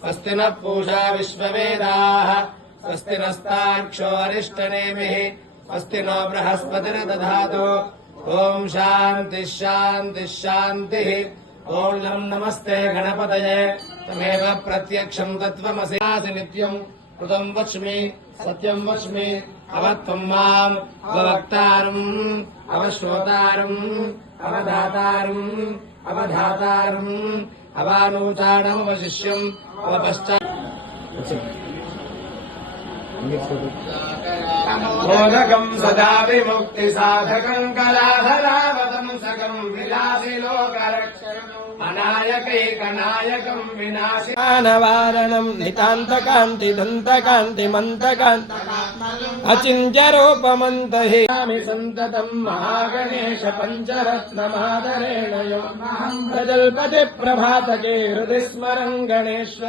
स्वस्ति नः पूषा विश्ववेदाः स्वस्ति नस्तार्क्ष्यो अरिष्टनेमिः स्वस्ति नो बृहस्पतिर्दधातु ओम शांति शांति शांतिः। ओम नमस्ते गणपतये तमेव प्रत्यक्षं तत्त्वमसि नित्यं कृतं वच्मि सत्यं वच्मि अवत्वं माम् अववक्तारम् अवश्रोतारम् अवधातारम् अवधातारम् अवानूचानमवशिष्यम् अवपश्चात् मोदकम् सदा विमुक्ति साधकम् कलाधरावतम् सकम् विलासि लोकरक्षणम् अनायकैकनायकम् विनाशि वारणम् नितान्तकान्ति दन्तकान्तिमन्तकान्ति अचिन्त्यरूपमन्तहि सन्ततम् महागणेश पञ्चरत्नमादरेण यो प्रजल्पति प्रभातके हृदि स्मरन् गणेश्वर।